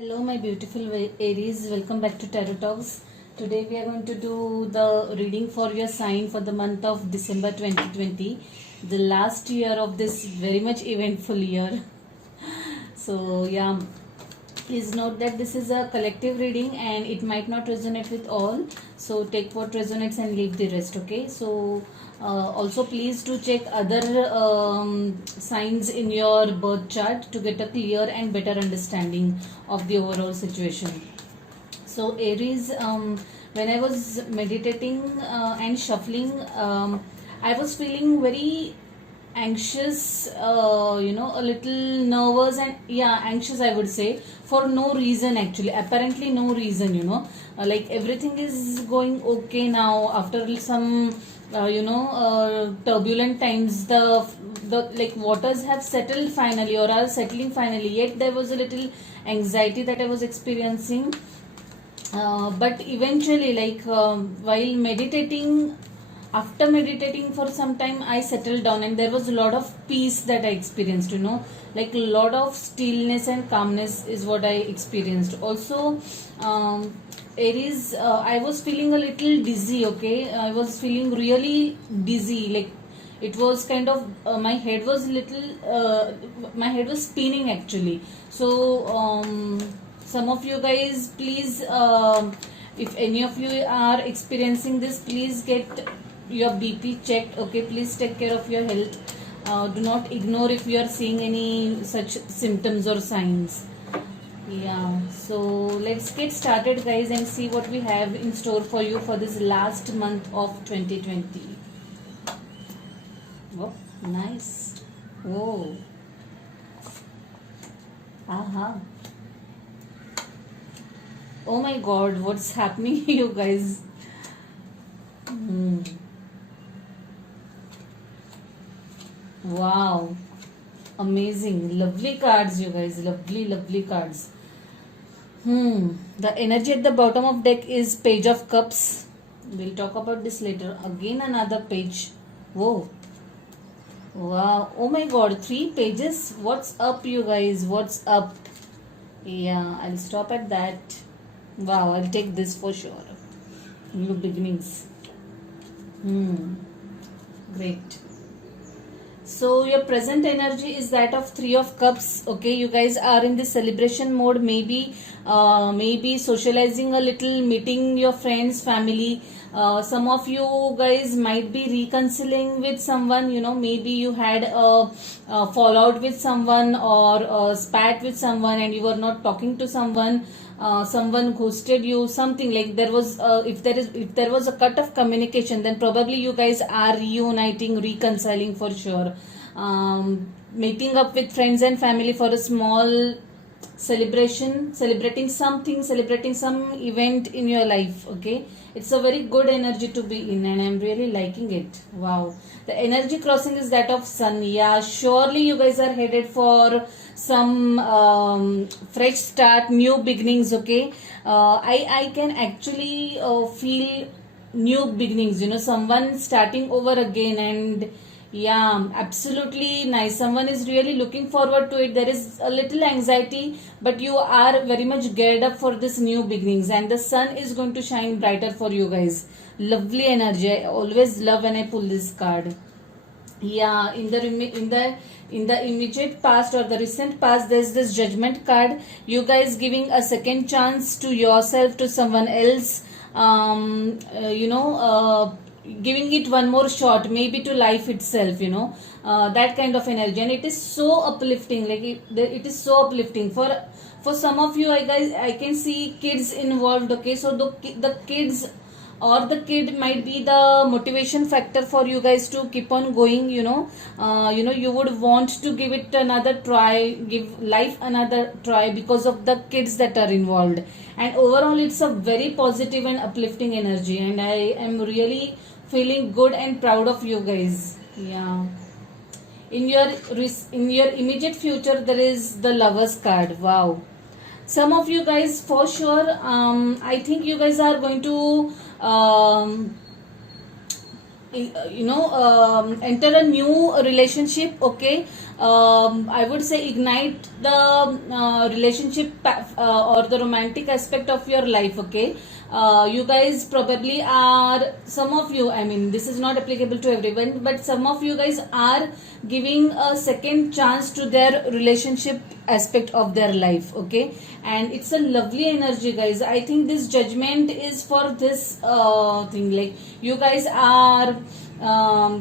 Hello, my beautiful Aries. Welcome back to Tarot Talks. Today we are going to do the reading for your sign for the month of December 2020, the last year of this very much eventful year. So, yeah, please note that this is a collective reading and it might not resonate with all. So, take what resonates and leave the rest, okay? So, also please do check other signs in your birth chart to get a clear and better understanding of the overall situation. So Aries, when I was meditating and shuffling, I was feeling very anxious, a little nervous, and yeah, anxious, I would say, for no reason actually, apparently no reason, like everything is going okay now after some turbulent times. The like waters have settled finally or are settling finally, yet there was a little anxiety that I was experiencing, but eventually, while meditating, after meditating for some time, I settled down and there was a lot of peace that I experienced, like a lot of stillness and calmness is what I experienced. Also, Aries, I was feeling a little dizzy, okay? I was feeling really dizzy, like it was kind of my head was my head was spinning actually. So some of you guys, please, if any of you are experiencing this, please get your BP checked, okay? Please take care of your health. Do not ignore if you are seeing any such symptoms or signs. Yeah, so let's get started, guys, and see what we have in store for you for this last month of 2020. Oh, nice. Oh. Aha. Oh my god, what's happening you guys? Wow. Amazing. Lovely cards, you guys. Lovely, lovely cards. The energy at the bottom of deck is Page of Cups. We'll talk about this later. Again another page. Whoa. Wow. Oh my god, 3 pages. What's up, you guys? What's up? Yeah, I'll stop at that. Wow, I'll take this for sure. New beginnings. Great. So your present energy is that of 3 of Cups. Okay, you guys are in the celebration mode. Maybe socializing a little, meeting your friends, family. Some of you guys might be reconciling with someone. Maybe you had a fallout with someone or a spat with someone, and you were not talking to someone. Someone ghosted you, something like there was if there was a cut of communication, then probably you guys are reuniting, reconciling for sure. Meeting up with friends and family for a small celebration, celebrating something, celebrating some event in your life. Okay, it's a very good energy to be in and I'm really liking it. Wow, the energy crossing is that of Sun. Yeah, surely you guys are headed for some fresh start, new beginnings. Okay, I can actually feel new beginnings, someone starting over again. And yeah, absolutely nice. Someone is really looking forward to it. There is a little anxiety, but you are very much geared up for this new beginnings, and the sun is going to shine brighter for you guys. Lovely energy. I always love when I pull this card. Yeah, in the immediate past or the recent past, there's this Judgment card. You guys giving a second chance to yourself, to someone else. Giving it one more shot, maybe to life itself, that kind of energy. And it is so uplifting, like it is so uplifting for some of you. I can see kids involved. Okay, so the kids or the kid might be the motivation factor for you guys to keep on going. You would want to give it another try, give life another try because of the kids that are involved. And overall, it's a very positive and uplifting energy, and I am really feeling good and proud of you guys. Yeah, in your immediate future, there is the Lovers card. Wow, some of you guys for sure, I think you guys are going to enter a new relationship, okay. I would say ignite the relationship or the romantic aspect of your life, okay. You guys probably are, some of you, I mean, this is not applicable to everyone, but some of you guys are giving a second chance to their relationship aspect of their life, okay. And it's a lovely energy, guys. I think this judgment is for this thing, like you guys are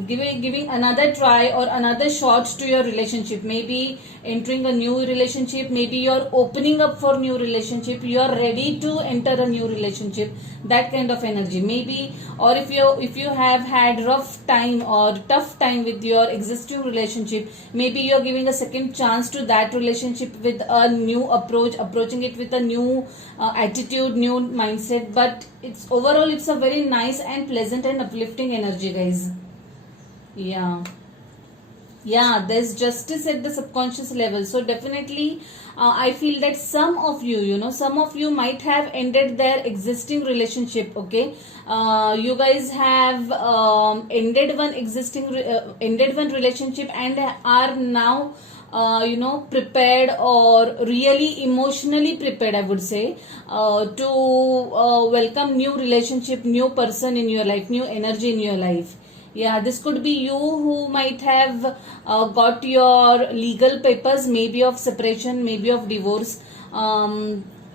giving another try or another shot to your relationship, maybe entering a new relationship, maybe you're opening up for new relationship, you're ready to enter a new relationship, that kind of energy maybe. Or if you have had rough time or tough time with your existing relationship, maybe you're giving a second chance to that relationship with a new approach, approaching it with a new attitude, new mindset. But it's overall, it's a very nice and pleasant and uplifting energy, guys. Yeah, there's justice at the subconscious level. So definitely I feel that some of you might have ended their existing relationship, okay. You guys have ended one relationship and are now prepared, or really emotionally prepared, I would say, to welcome new relationship, new person in your life, new energy in your life. Yeah, this could be you who might have got your legal papers, maybe of separation, maybe of divorce.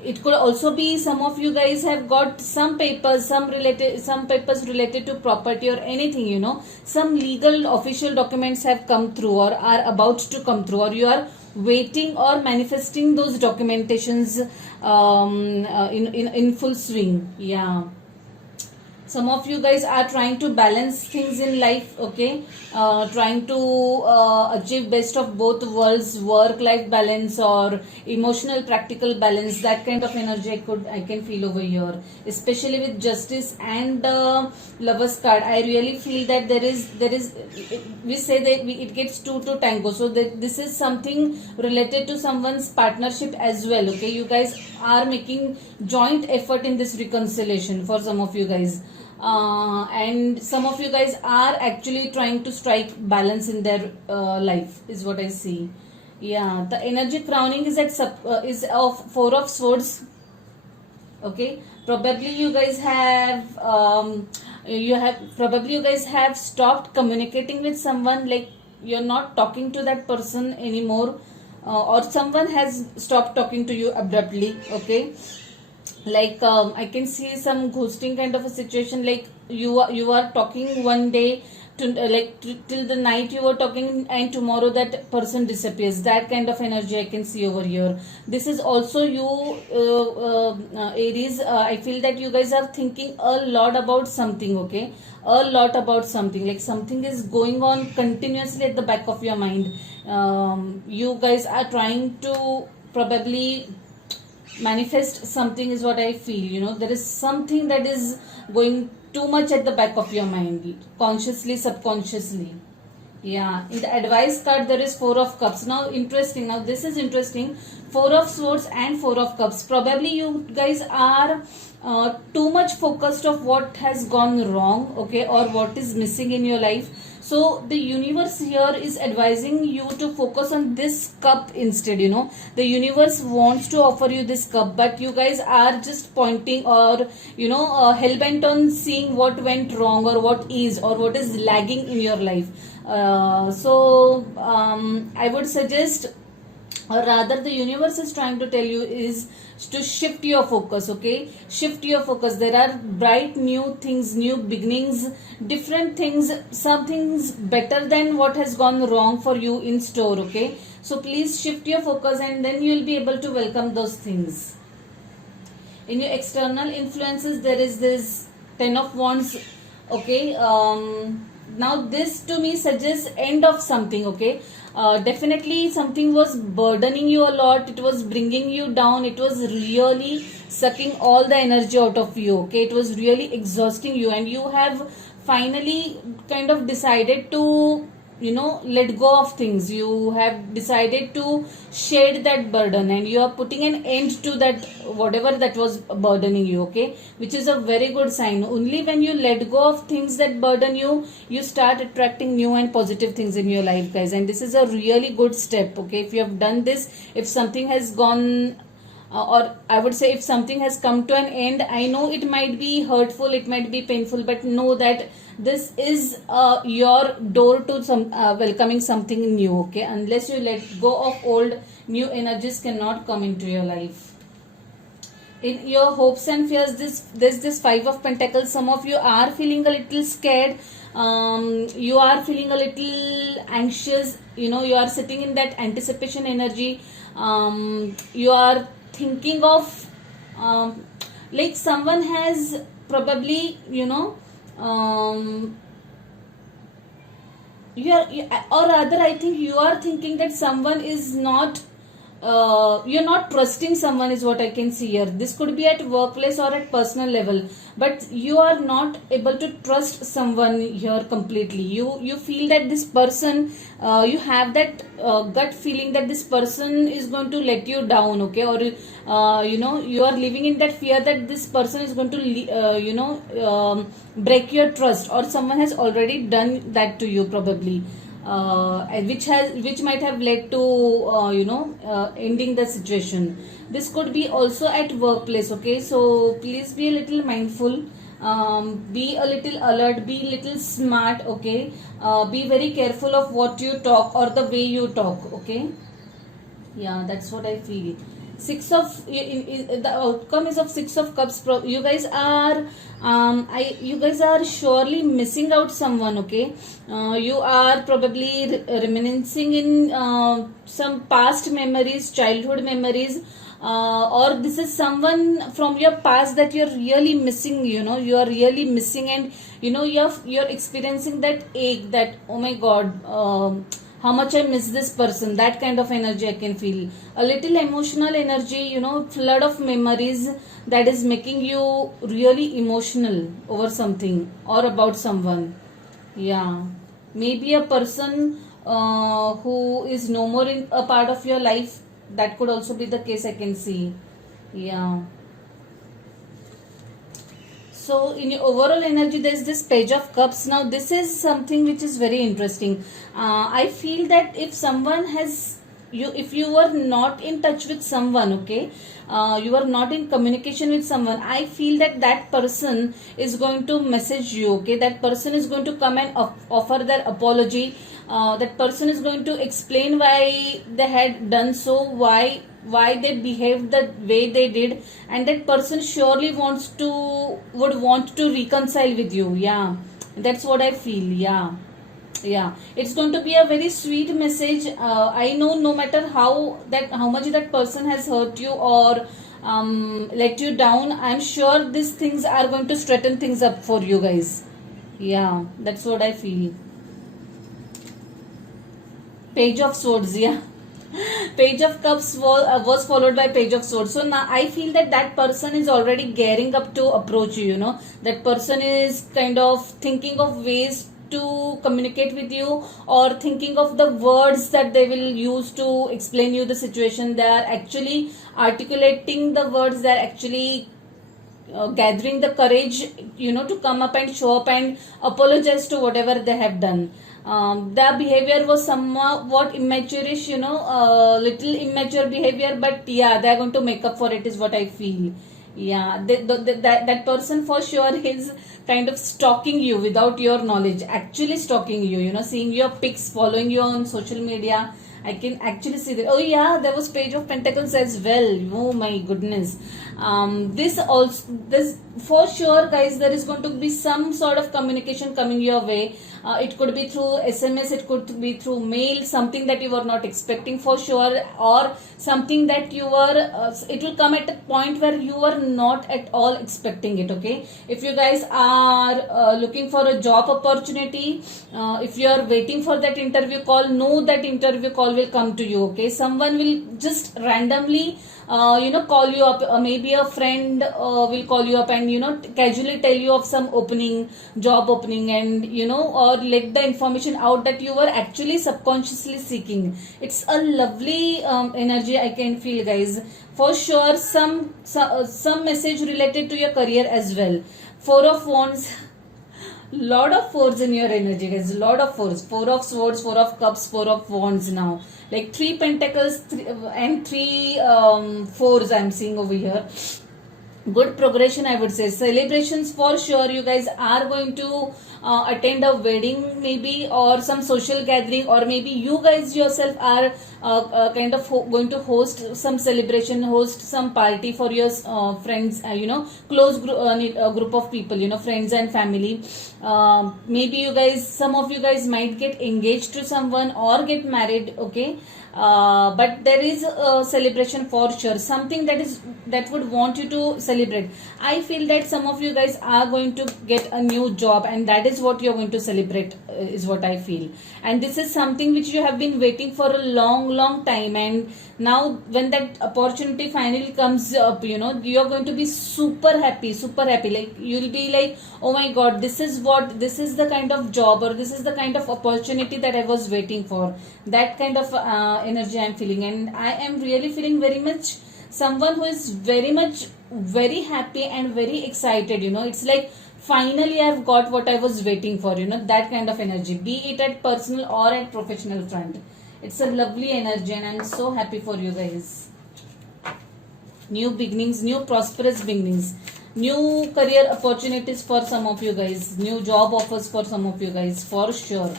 It could also be some of you guys have got some papers, some papers related to property or anything, some legal official documents have come through or are about to come through, or you are waiting or manifesting those documentations in full swing. Yeah, some of you guys are trying to balance things in life, okay. Trying to achieve best of both worlds, work life balance or emotional practical balance, that kind of energy I can feel over here, especially with justice and lovers card. I really feel that there is we say that it gets two to tango, so that this is something related to someone's partnership as well, okay. You guys are making joint effort in this reconciliation for some of you guys. And some of you guys are actually trying to strike balance in their life, is what I see. Yeah, the energy crowning is is of Four of Swords, okay. Probably you guys have you guys have stopped communicating with someone, like you're not talking to that person anymore, or someone has stopped talking to you abruptly, okay. Like I can see some ghosting kind of a situation, like you are talking one day to till the night you were talking, and tomorrow that person disappears, that kind of energy I can see over here. This is also you, Aries. I feel that you guys are thinking a lot about something, okay, a lot about something, like something is going on continuously at the back of your mind. You guys are trying to probably manifest something, is what I feel. There is something that is going too much at the back of your mind, consciously, subconsciously. Yeah, in the advice card there is Four of Cups. Now this is interesting. Four of Swords and Four of Cups. Probably you guys are too much focused of what has gone wrong, okay, or what is missing in your life. So the universe here is advising you to focus on this cup instead. The universe wants to offer you this cup, but you guys are just pointing or hell-bent on seeing what went wrong or what is lagging in your life. I would suggest, or rather the universe is trying to tell you, is to shift your focus, okay. Shift your focus. There are bright new things, new beginnings, different things, some things better than what has gone wrong for you in store, okay. So please shift your focus, and then you will be able to welcome those things. In your external influences there is this Ten of Wands, okay. Now this to me suggests end of something, okay. Definitely something was burdening you a lot, it was bringing you down, it was really sucking all the energy out of you, okay. It was really exhausting you, and you have finally kind of decided to let go of things. You have decided to shed that burden, and you are putting an end to that, whatever that was burdening you, okay, which is a very good sign. Only when you let go of things that burden you, you start attracting new and positive things in your life, guys. And this is a really good step, okay. If you have done this, if something has gone or I would say if something has come to an end, I know it might be hurtful, it might be painful, but know that this is your door to some welcoming something new, okay. Unless you let go of old, new energies cannot come into your life. In your hopes and fears, there's this Five of Pentacles. Some of you are feeling a little scared, you are feeling a little anxious, you are sitting in that anticipation energy, you are thinking of like someone has probably or rather I think you are thinking that someone is not you're not trusting someone, is what I can see here. This could be at workplace or at personal level, but you are not able to trust someone here completely. You feel that this person, you have that gut feeling that this person is going to let you down, okay, or you are living in that fear that this person is going to break your trust, or someone has already done that to you probably, which might have led to ending the situation. This could be also at workplace, okay. So please be a little mindful, be a little alert, be a little smart, okay. Be very careful of what you talk or the way you talk, okay. Yeah, that's what I feel. The outcome is of Six of Cups. You guys are you guys are surely missing out someone, okay. You are probably reminiscing in some past memories, childhood memories, or this is someone from your past that you're really missing, you are really missing, and you're experiencing that ache, that oh my god, how much I miss this person. That kind of energy I can feel. A little emotional energy, flood of memories that is making you really emotional over something or about someone. Yeah. Maybe a person who is no more in a part of your life. That could also be the case, I can see. Yeah. So in your overall energy, there is this Page of Cups. Now this is something which is very interesting. I feel that if someone has if you are not in touch with someone, okay, you are not in communication with someone, I feel that that person is going to message you, okay. That person is going to come and offer their apology. That person is going to explain why they had done so, why they behaved the way they did, and that person surely would want to reconcile with you. Yeah, that's what I feel. Yeah, it's going to be a very sweet message. I know no matter how much that person has hurt you or let you down, I'm sure these things are going to straighten things up for you guys. Yeah, that's what I feel. Page of Swords, yeah. Page of Cups was followed by Page of Swords. So now I feel that person is already gearing up to approach you, That person is kind of thinking of ways to communicate with you, or thinking of the words that they will use to explain you the situation. They are actually articulating the words. They are actually gathering the courage, to come up and show up and apologize to whatever they have done. Their behavior was somewhat immaturish, little immature behavior, but yeah, they are going to make up for it, is what I feel. Yeah, that person for sure is kind of stalking you without your knowledge, actually stalking you, seeing your pics, following you on social media. I can actually see that. Oh yeah, there was Page of Pentacles as well. Oh my goodness. This for sure, guys, there is going to be some sort of communication coming your way. It could be through SMS, it could be through mail, something that you were not expecting for sure, or something that you were, it will come at a point where you were not at all expecting it, okay. If you guys are looking for a job opportunity, if you are waiting for that interview call, know that interview call will come to you, okay. Someone will just randomly call you up, maybe a friend will call you up and casually tell you of some opening, job opening, and or let the information out that you were actually subconsciously seeking. It's a lovely energy I can feel, guys. For sure, some message related to your career as well. Four of Wands. Lot of fours in your energy, guys. Lot of fours. Four of Swords, Four of Cups, Four of Wands now. Like three Pentacles and three fours I'm seeing over here. Good progression, I would say. Celebrations for sure. You guys are going to attend a wedding maybe, or some social gathering, or maybe you guys yourself are kind of going to host some celebration, host some party for your friends, close group of people, friends and family. Maybe you guys, some of you guys might get engaged to someone or get married, okay. But there is a celebration for sure, something that would want you to celebrate. I feel that some of you guys are going to get a new job, and that is what you're going to celebrate, is what I feel. And this is something which you have been waiting for a long time, and now when that opportunity finally comes up, you're going to be super happy. Like you'll be like, oh my god, this is the kind of job, or this is the kind of opportunity that I was waiting for. That kind of energy I'm feeling, and I am really feeling very much someone who is very happy and very excited. It's like finally I've got what I was waiting for. That kind of energy, be it at personal or at professional front. It's a lovely energy, and I'm so happy for you guys. New beginnings, new prosperous beginnings, new career opportunities for some of you guys, new job offers for some of you guys, for sure.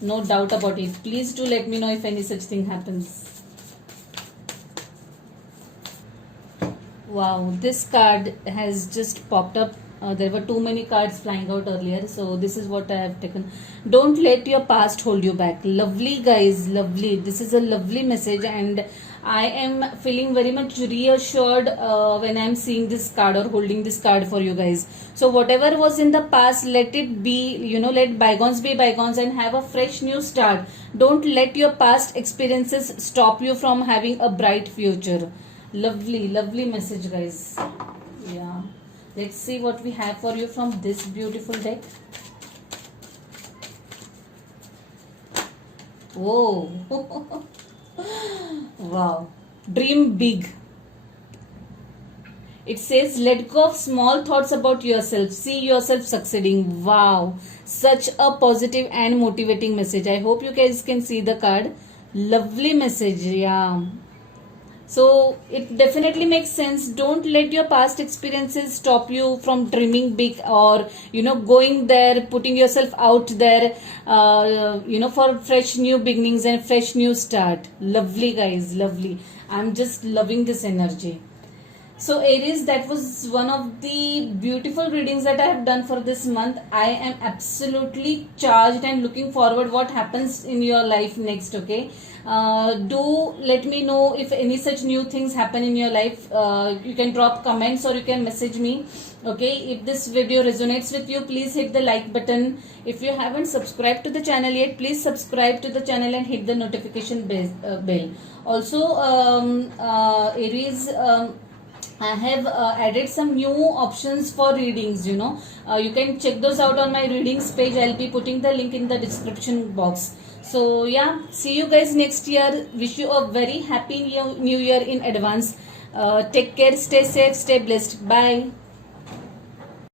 No doubt about it. Please do let me know if any such thing happens. Wow, this card has just popped up. There were too many cards flying out earlier, so this is what I have taken. Don't let your past hold you back. Lovely, guys, lovely. This is a lovely message, and I am feeling very much reassured when I'm seeing this card or holding this card for you guys. So whatever was in the past, let it be, let bygones be bygones, and have a fresh new start. Don't let your past experiences stop you from having a bright future. Lovely message, guys. Yeah. Let's see what we have for you from this beautiful deck. Whoa. Wow. Dream big. It says, let go of small thoughts about yourself. See yourself succeeding. Wow. Such a positive and motivating message. I hope you guys can see the card. Lovely message. Yeah. So it definitely makes sense. Don't let your past experiences stop you from dreaming big, or going there, putting yourself out there, for fresh new beginnings and fresh new start. Lovely, guys, lovely. I'm just loving this energy. So Aries, that was one of the beautiful readings that I have done for this month. I am absolutely charged and looking forward what happens in your life next, okay? Do let me know if any such new things happen in your life. You can drop comments or you can message me, okay? If this video resonates with you, please hit the like button. If you haven't subscribed to the channel yet, please subscribe to the channel and hit the notification bell. Also, Aries, I have added some new options for readings, you can check those out on my readings page. I'll be putting the link in the description box. So yeah, see you guys next year. Wish you a very happy new year in advance. Take care, stay safe, stay blessed. Bye.